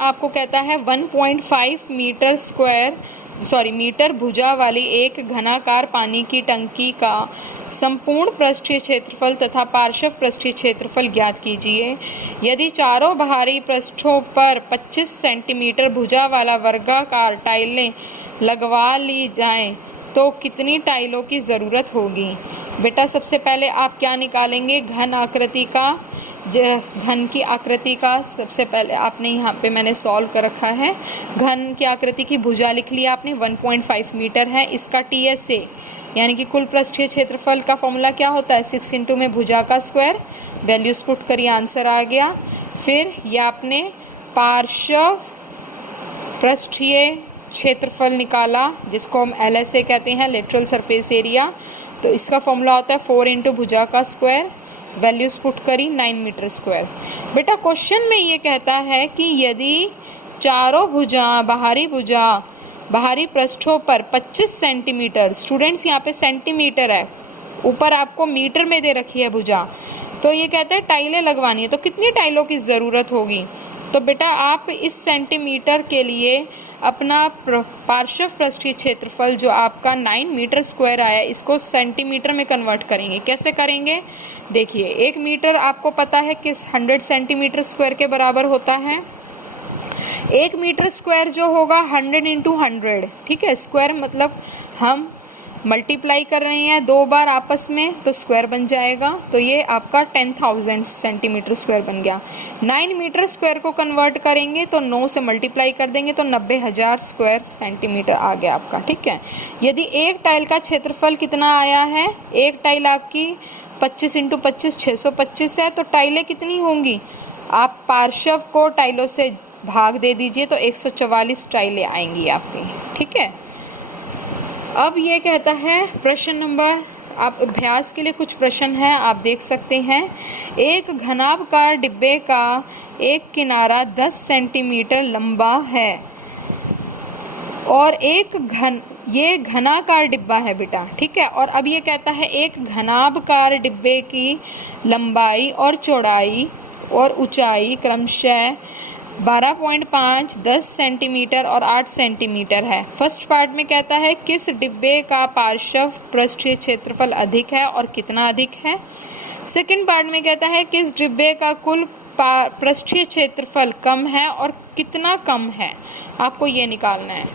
आपको कहता है 1.5 मीटर भुजा वाली एक घनाकार पानी की टंकी का संपूर्ण पृष्ठीय क्षेत्रफल तथा पार्श्व पृष्ठीय क्षेत्रफल ज्ञात कीजिए। यदि चारों बाहरी पृष्ठों पर 25 सेंटीमीटर भुजा वाला वर्गाकार टाइलें लगवा ली जाएं तो कितनी टाइलों की ज़रूरत होगी? बेटा सबसे पहले आप क्या निकालेंगे? घन की आकृति का सबसे पहले आपने यहाँ पे मैंने सॉल्व कर रखा है। घन की आकृति की भुजा लिख लिया आपने, 1.5 मीटर है। इसका TSA यानी कि कुल पृष्ठीय क्षेत्रफल का फॉर्मूला क्या होता है? 6 इंटू में भुजा का स्क्वायर। वैल्यूज पुट करिए, आंसर आ गया। फिर ये आपने पार्श्व पृष्ठीय क्षेत्रफल निकाला जिसको हम LSA कहते हैं, लेटरल सरफेस एरिया। तो इसका फॉर्मूला होता है 4 इंटू भुजा का स्क्वायर। वैल्यूज पुट करी 9 मीटर स्क्वायर। बेटा क्वेश्चन में ये कहता है कि यदि चारों बाहरी पृष्ठों पर 25 सेंटीमीटर, स्टूडेंट्स यहाँ पे सेंटीमीटर है, ऊपर आपको मीटर में दे रखी है भुजा, तो ये कहता है टाइलें लगवानी है, तो कितनी टाइलों की ज़रूरत होगी? तो बेटा आप इस सेंटीमीटर के लिए अपना पार्श्व पृष्ठीय क्षेत्रफल जो आपका 9 मीटर स्क्वायर आया, इसको सेंटीमीटर में कन्वर्ट करेंगे। कैसे करेंगे? देखिए 1 मीटर आपको पता है कि 100 सेंटीमीटर स्क्वायर के बराबर होता है। 1 मीटर स्क्वायर जो होगा 100 इंटू 100, ठीक है। स्क्वायर मतलब हम मल्टीप्लाई कर रहे हैं 2 बार आपस में, तो स्क्वायर बन जाएगा। तो ये आपका 10,000 सेंटीमीटर स्क्वायर बन गया। 9 मीटर स्क्वायर को कन्वर्ट करेंगे तो 9 से मल्टीप्लाई कर देंगे तो 90,000 स्क्वायर सेंटीमीटर आ गया आपका, ठीक है। यदि एक टाइल का क्षेत्रफल कितना आया है? एक टाइल आपकी 25 इंटू 25 625 है, तो टाइलें कितनी होंगी? आप पार्श्व को टाइलों से भाग दे दीजिए तो 144 टाइलें आएंगी आपकी, ठीक है। अब ये कहता है प्रश्न नंबर, आप अभ्यास के लिए कुछ प्रश्न हैं, आप देख सकते हैं। एक घनाभकार डिब्बे का एक किनारा 10 सेंटीमीटर लंबा है और ये घनाकार डिब्बा है बेटा, ठीक है। और अब ये कहता है एक घनाभकार डिब्बे की लंबाई और चौड़ाई और ऊंचाई क्रमशः 12.5, 10 सेंटीमीटर और 8 सेंटीमीटर है। फर्स्ट पार्ट में कहता है किस डिब्बे का पार्श्व पृष्ठीय क्षेत्रफल अधिक है और कितना अधिक है। सेकंड पार्ट में कहता है किस डिब्बे का कुल पृष्ठीय क्षेत्रफल कम है और कितना कम है। आपको ये निकालना है,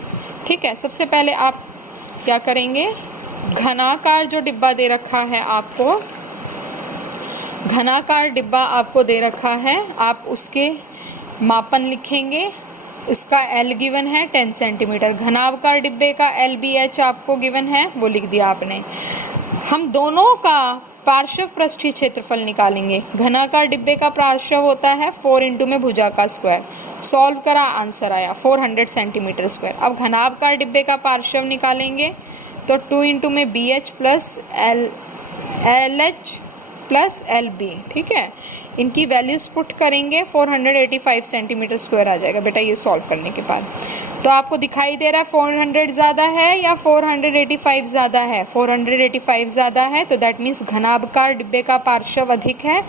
ठीक है। सबसे पहले आप क्या करेंगे? घनाकार जो डिब्बा दे रखा है आपको, घनाकार डिब्बा आपको दे रखा है, आप उसके मापन लिखेंगे। उसका L गिवन है 10 सेंटीमीटर। घनाभकार डिब्बे का LBH आपको गिवन है, वो लिख दिया आपने। हम दोनों का पार्श्व पृष्ठीय क्षेत्रफल निकालेंगे। घनाकार डिब्बे का पार्श्व होता है 4 इंटू में भुजा का स्क्वायर। सॉल्व करा, आंसर आया 400 सेंटीमीटर स्क्वायर। अब घनाभकार डिब्बे का पार्श्व निकालेंगे तो 2 इंटू में BH plus LH plus LB, ठीक है। इनकी वैल्यूज पुट करेंगे 485 सेंटीमीटर स्क्वायर आ जाएगा बेटा ये सॉल्व करने के बाद। तो आपको दिखाई दे रहा है 400 ज़्यादा है या 485 ज़्यादा है? 485 ज़्यादा है, तो दैट मीन्स घनाभकार डिब्बे का पार्श्व अधिक है।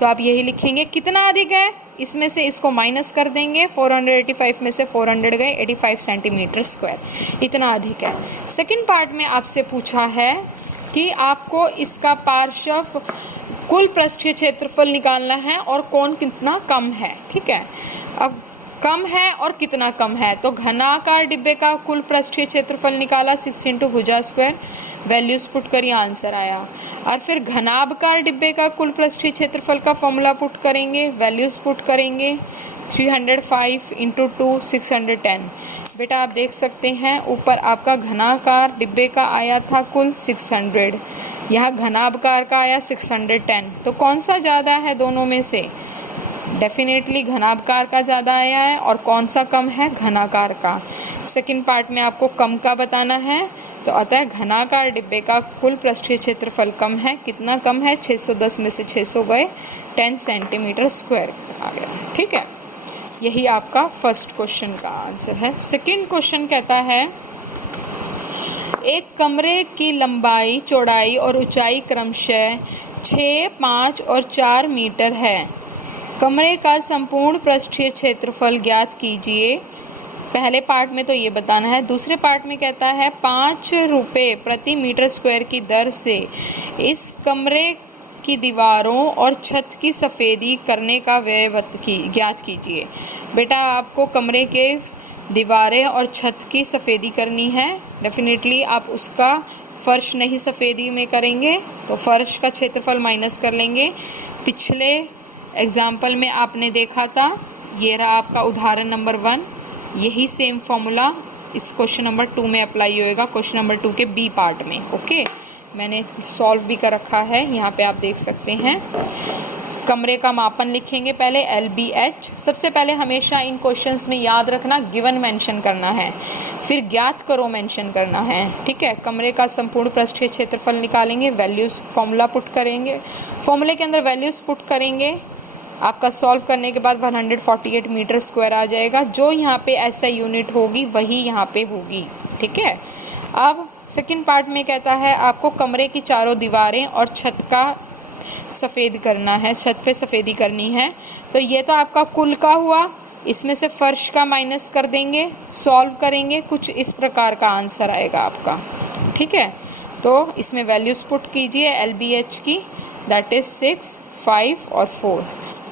तो आप यही लिखेंगे। कितना अधिक है? इसमें से इसको माइनस कर देंगे, 485 में से 400 गए, 85 सेंटीमीटर स्क्वायर, इतना अधिक है। सेकेंड पार्ट में आपसे पूछा है कि आपको इसका पार्श्व कुल पृष्ठीय क्षेत्रफल निकालना है और कौन कितना कम है, ठीक है। अब कम है और कितना कम है, तो घनाकार डिब्बे का कुल पृष्ठीय क्षेत्रफल निकाला 6 इंटू भुजा स्क्वायर। वैल्यूज पुट करिए, आंसर आया। और फिर घनाभकार डिब्बे का कुल पृष्ठीय क्षेत्रफल का फॉर्मूला पुट करेंगे, वैल्यूज पुट करेंगे 305 इंटू 2 610। बेटा आप देख सकते हैं ऊपर आपका घनाकार डिब्बे का आया था कुल 600, यहाँ घनाभकार का आया 610। तो कौन सा ज़्यादा है दोनों में से? डेफिनेटली घनाभकार का ज़्यादा आया है। और कौन सा कम है? घनाकार का। सेकंड पार्ट में आपको कम का बताना है, तो अतः घनाकार डिब्बे का कुल पृष्ठीय क्षेत्रफल कम है। कितना कम है? 610 में से 600 गए, 10 सेंटीमीटर स्क्वायर आ गया, ठीक है। यही आपका फर्स्ट क्वेश्चन का आंसर है। सेकंड क्वेश्चन कहता है एक कमरे की लंबाई, चौड़ाई और ऊंचाई क्रमशः 6, 5 और 4 मीटर है। कमरे का संपूर्ण पृष्ठीय क्षेत्रफल ज्ञात कीजिए। पहले पार्ट में तो ये बताना है। दूसरे पार्ट में कहता है 5 रुपये प्रति मीटर स्क्वायर की दर से इस कमरे की दीवारों और छत की सफ़ेदी करने का व्यय ज्ञात कीजिए। बेटा आपको कमरे के दीवारें और छत की सफ़ेदी करनी है। डेफिनेटली आप उसका फ़र्श नहीं सफ़ेदी में करेंगे तो फ़र्श का क्षेत्रफल माइनस कर लेंगे। पिछले एग्जाम्पल में आपने देखा था, ये रहा आपका उदाहरण नंबर 1। यही सेम फॉर्मूला इस क्वेश्चन नंबर 2 में अप्लाई होएगा, क्वेश्चन नंबर 2 के बी पार्ट में। ओके, मैंने सॉल्व भी कर रखा है, यहाँ पे आप देख सकते हैं। कमरे का मापन लिखेंगे पहले LBH। सबसे पहले हमेशा इन क्वेश्चंस में याद रखना गिवन मेंशन करना है, फिर ज्ञात करो मेंशन करना है। ठीक है, कमरे का संपूर्ण पृष्ठीय क्षेत्रफल निकालेंगे, वैल्यूज़ फॉर्मूला पुट करेंगे, फॉर्मूले के अंदर वैल्यूज़ पुट करेंगे। आपका सॉल्व करने के बाद 148 मीटर स्क्वायर आ जाएगा। जो यहाँ पे SI यूनिट होगी वही यहाँ पे होगी। ठीक है, अब सेकंड पार्ट में कहता है आपको कमरे की चारों दीवारें और छत का सफ़ेद करना है, छत पे सफ़ेदी करनी है। तो ये तो आपका कुल का हुआ, इसमें से फर्श का माइनस कर देंगे, सॉल्व करेंगे, कुछ इस प्रकार का आंसर आएगा आपका। ठीक है, तो इसमें वैल्यूज़ पुट कीजिए LBH की, दैट इज़ 6, 5 और 4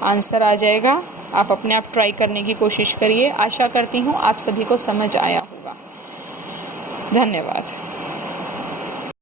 आंसर आ जाएगा। आप अपने आप ट्राई करने की कोशिश करिए। आशा करती हूँ आप सभी को समझ आया होगा। धन्यवाद।